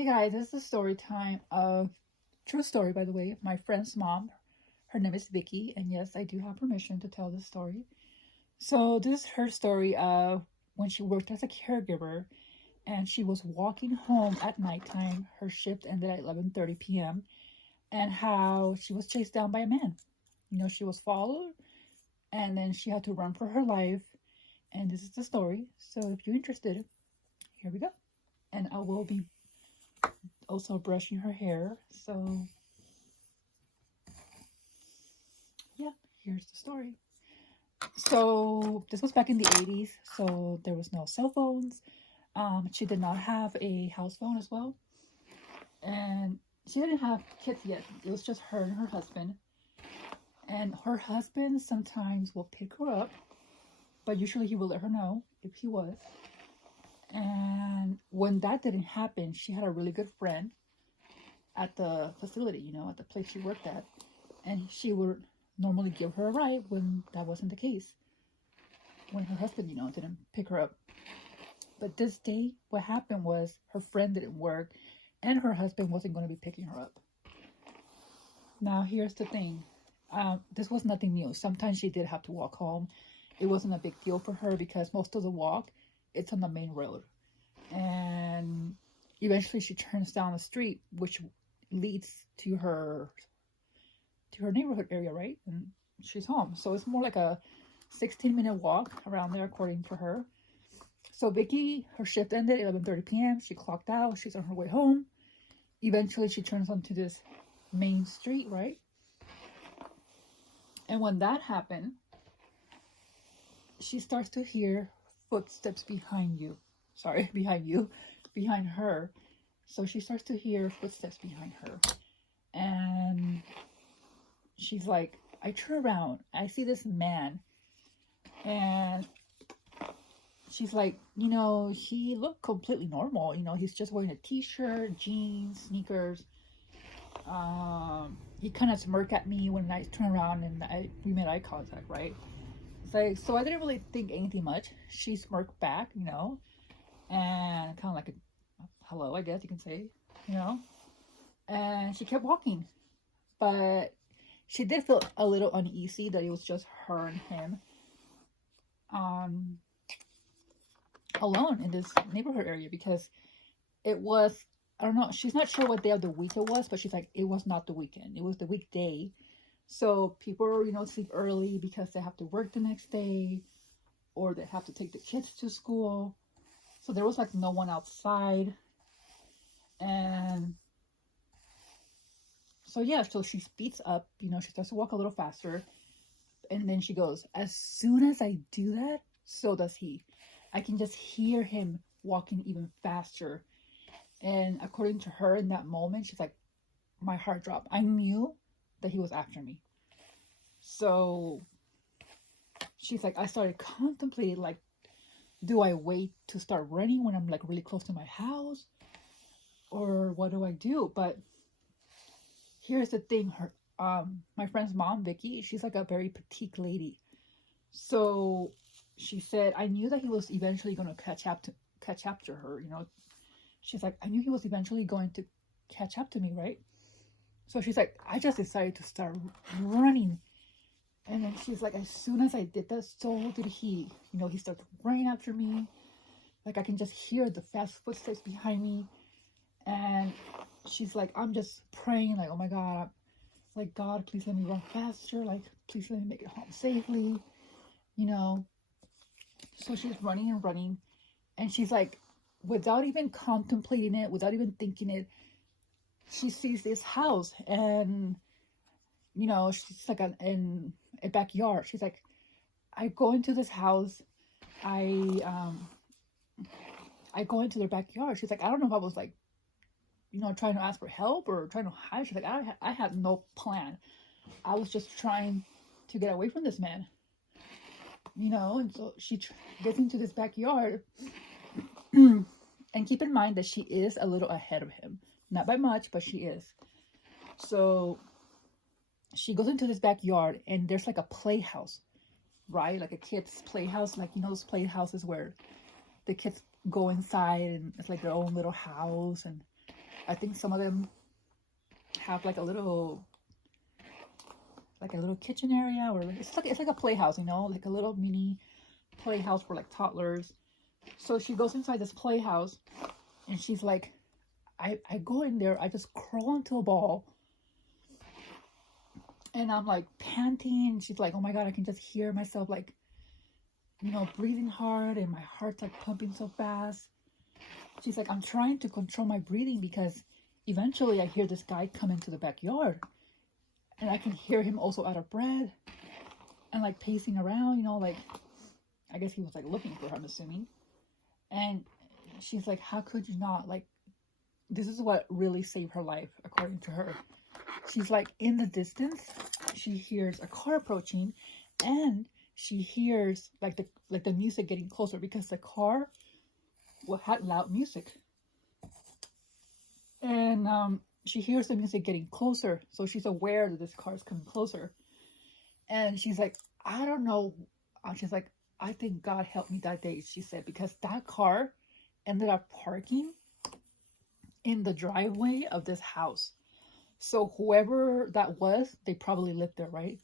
Hey guys, this is a story time of true story, by the way, my friend's mom. Her name is Vicky, and yes, I do have permission to tell this story. So this is her story of when she worked as a caregiver and she was walking home at nighttime. Her shift ended at 11:30 p.m. and how she was chased down by a man. She was followed and then she had to run for her life. And this is the story. So if you're interested, here we go. And I will be also brushing her hair. So yeah, here's the story. So this was back in the 80s, so there was no cell phones. She did not have a house phone as well, and she didn't have kids yet. It was just her and her husband. And her husband sometimes will pick her up, but usually he will let her know if he was. And when that didn't happen, she had a really good friend at the facility, at the place she worked at, and she would normally give her a ride when that wasn't the case, when her husband, didn't pick her up. But this day, what happened was her friend didn't work and her husband wasn't going to be picking her up. Now, here's the thing. This was nothing new. Sometimes she did have to walk home. It wasn't a big deal for her because most of the walk, it's on the main road. And eventually she turns down the street, which leads to her neighborhood area, right? And she's home. So it's more like a 16-minute walk around there, according to her. So Vicky, her shift ended at 11:30 p.m. She clocked out. She's on her way home. Eventually, she turns onto this main street, right? And when that happened, she starts to hear footsteps behind her. So she starts to hear footsteps behind her. And she's like, I turn around, I see this man, and she's like, he looked completely normal. He's just wearing a t-shirt, jeans, sneakers. He kind of smirked at me when I turned around and we made eye contact, right? It's like, so I didn't really think anything much. She smirked back, and kind of like a hello, I guess you can say, and she kept walking. But she did feel a little uneasy that it was just her and him alone in this neighborhood area, because it was, I don't know, she's not sure what day of the week it was, but she's like, it was not the weekend, it was the weekday. So people, sleep early because they have to work the next day or they have to take the kids to school. So there was like no one outside. And so yeah, so she speeds up, she starts to walk a little faster. And then she goes, as soon as I do that, so does he. I can just hear him walking even faster. And according to her, in that moment, she's like, my heart dropped. I knew that he was after me. So she's like, I started contemplating, like, do I wait to start running when I'm like really close to my house? Or what do I do? But here's the thing, my friend's mom, Vicky, she's like a very petite lady. So she said, I knew that he was eventually going to catch up to her, She's like, I knew he was eventually going to catch up to me, right? So she's like, I just decided to start running. And then she's like, as soon as I did that, so did he. He started running after me. Like, I can just hear the fast footsteps behind me. And she's like, I'm just praying, like, oh my God, like, God, please let me run faster. Like, please let me make it home safely, So she's running and running. And she's like, without even contemplating it, without even thinking it, she sees this house. And, she's like in a backyard. She's like, I go into this house. I go into their backyard. She's like, I don't know if I was like, trying to ask for help or trying to hide. She's like, I had no plan. I was just trying to get away from this man, and so she gets into this backyard. And keep in mind that she is a little ahead of him. Not by much, but she is. So she goes into this backyard and there's like a playhouse, right? Like a kid's playhouse, like, those playhouses where the kids go inside and it's like their own little house. And I think some of them have like a little kitchen area, or it's like a playhouse, you know, like a little mini playhouse for like toddlers. So she goes inside this playhouse and she's like, I go in there, I just crawl into a ball and I'm like panting. She's like, oh my God, I can just hear myself like, you know, breathing hard and my heart's like pumping so fast. She's like, I'm trying to control my breathing because eventually I hear this guy come into the backyard and I can hear him also out of breath and like pacing around, you know, like I guess he was like looking for her, I'm assuming. And she's like, how could you not? Like, this is what really saved her life, according to her. She's like, in the distance, she hears a car approaching and she hears like the music getting closer because the car had loud music. And she hears the music getting closer. So she's aware that this car is coming closer. And she's like, I don't know. She's like, I think God helped me that day, she said, because that car ended up parking in the driveway of this house. So whoever that was, they probably lived there, right?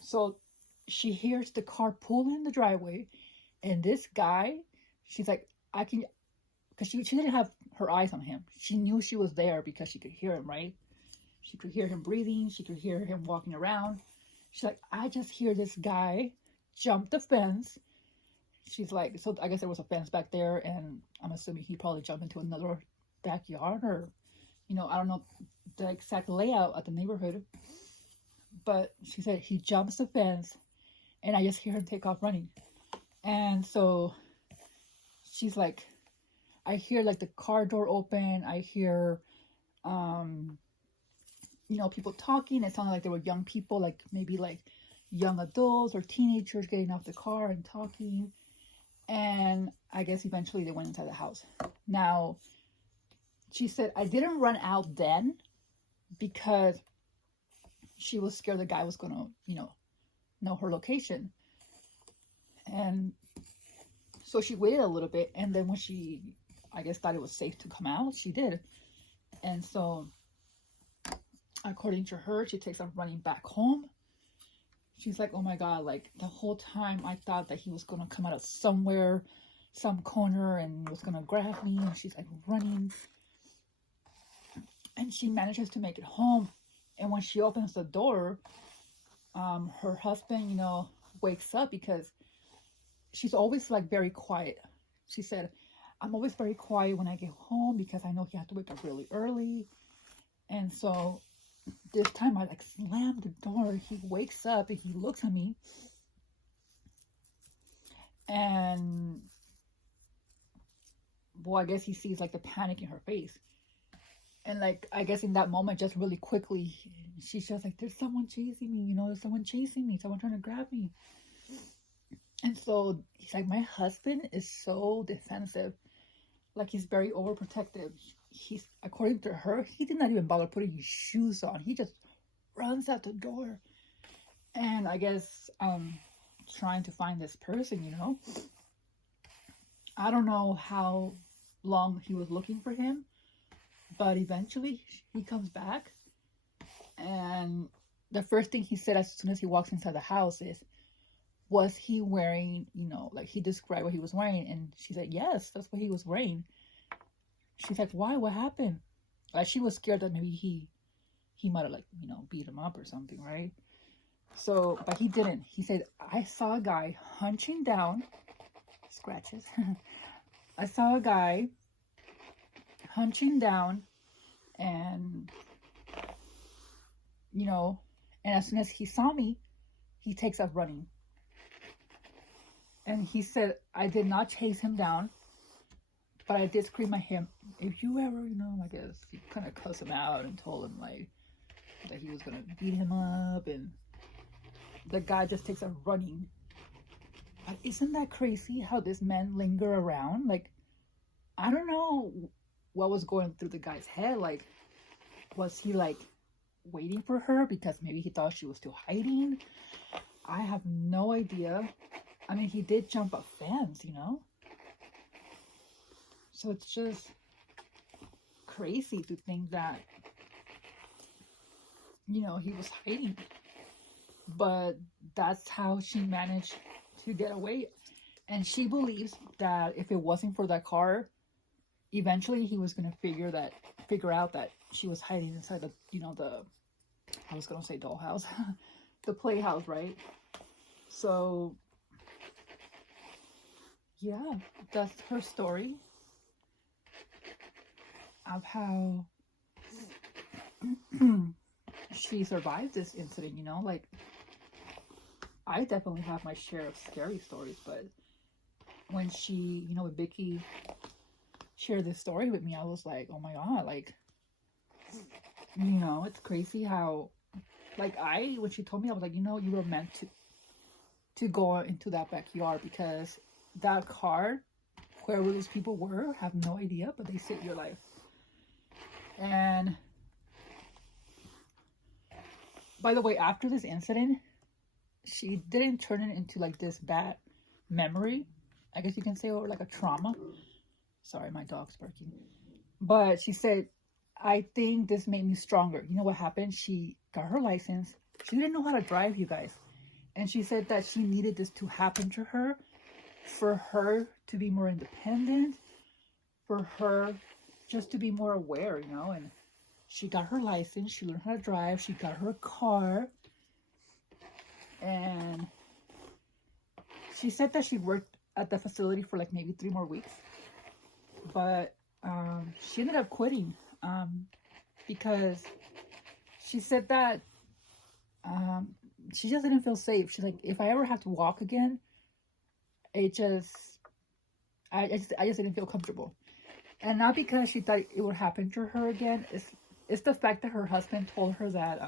So she hears the car pull in the driveway and this guy, she's like, I can, because she didn't have her eyes on him. She knew she was there because she could hear him, right? She could hear him breathing. She could hear him walking around. She's like, I just hear this guy jump the fence. She's like, so I guess there was a fence back there and I'm assuming he probably jumped into another backyard or, you know, I don't know the exact layout of the neighborhood. But she said he jumps the fence and I just hear him take off running. And so she's like, I hear like the car door open. I hear, you know, people talking. It sounded like there were young people, like maybe like young adults or teenagers getting off the car and talking. And I guess eventually they went inside the house. Now, she said, I didn't run out then because she was scared the guy was going to, you know her location. And so she waited a little bit. And then when she, I guess, thought it was safe to come out, she did. And so, according to her, she takes off running back home. She's like, oh my God, like the whole time I thought that he was going to come out of somewhere, some corner and was going to grab me. And she's like running. And she manages to make it home. And when she opens the door, her husband, you know, wakes up because she's always like very quiet. She said, I'm always very quiet when I get home because I know he has to wake up really early. And so this time I like slammed the door. He wakes up and he looks at me. And well, I guess he sees like the panic in her face. And like, I guess in that moment, just really quickly, she's just like, there's someone chasing me, you know, there's someone chasing me, someone trying to grab me. And so he's like, my husband is so defensive. Like, he's very overprotective. He's, according to her, he did not even bother putting his shoes on. He just runs out the door. And I guess, trying to find this person, you know. I don't know how long he was looking for him. But eventually, he comes back. And the first thing he said as soon as he walks inside the house is, was he wearing, you know, like he described what he was wearing. And she said, yes, that's what he was wearing. She's like, why? What happened? Like, she was scared that maybe he might have, like, you know, beat him up or something, right? So, but he didn't. He said, I saw a guy hunching down, scratches. I saw a guy hunching down and, you know, and as soon as he saw me, he takes off running. And he said, I did not chase him down, but I did scream at him, if you ever, you know, I guess he kind of cussed him out and told him like that he was going to beat him up, and the guy just takes off running. But isn't that crazy how this man linger around? Like, I don't know what was going through the guy's head. Like, was he like waiting for her because maybe he thought she was still hiding? I have no idea. I mean, he did jump a fence, you know? So it's just crazy to think that, you know, he was hiding. But that's how she managed to get away. And she believes that if it wasn't for that car, eventually he was gonna figure out that she was hiding inside the, you know, the, I was gonna say dollhouse, the playhouse, right? So yeah, that's her story of how she survived this incident. You know, like, I definitely have my share of scary stories, but when she, you know, with Vicky shared this story with me, I was like, oh my god, like, you know, it's crazy how, like, when she told me, I was like, you know, you were meant to go into that backyard, because that car, whoever those people were, have no idea, but they saved your life. And by the way, after this incident, she didn't turn it into like this bad memory, I guess you can say, or like a trauma. Sorry, my dog's barking. But she said, I think this made me stronger. You know what happened? She got her license. She didn't know how to drive, you guys. And she said that she needed this to happen to her for her to be more independent, for her just to be more aware, you know. And she got her license. She learned how to drive. She got her car. And she said that she worked at the facility for like maybe 3 more weeks. But she ended up quitting because she said that she just didn't feel safe. She's like, if I ever have to walk again, I just didn't feel comfortable. And not because she thought it would happen to her again. It's the fact that her husband told her that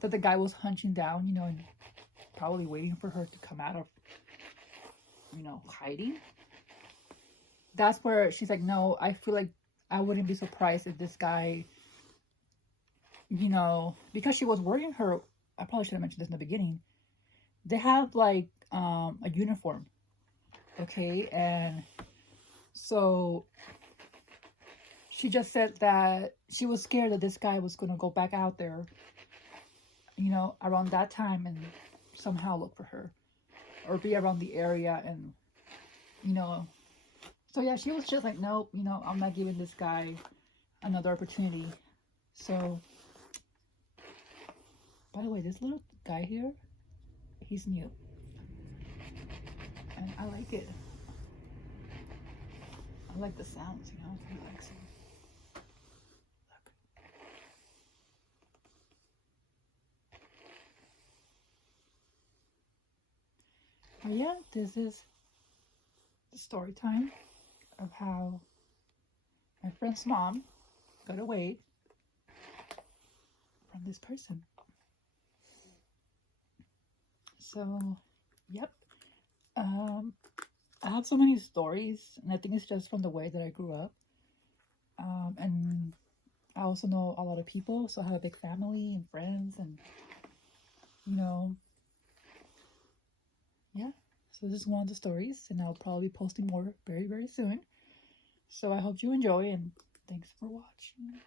that the guy was hunching down, you know, and probably waiting for her to come out of, you know, hiding. That's where she's like, no, I feel like I wouldn't be surprised if this guy, you know, because she was wearing her, I probably should have mentioned this in the beginning, they have like a uniform, okay? And so she just said that she was scared that this guy was going to go back out there, you know, around that time and somehow look for her or be around the area. And, you know, so yeah, she was just like, nope, you know, I'm not giving this guy another opportunity. So, by the way, this little guy here, he's new. And I like it. I like the sounds, you know, it's relaxing. Look. But yeah, this is the story time of how my friend's mom got away from this person. So, yep. I have so many stories, and I think it's just from the way that I grew up. And I also know a lot of people, so I have a big family and friends, and, you know, yeah. So this is one of the stories, and I'll probably be posting more very, very soon. So I hope you enjoy, and thanks for watching.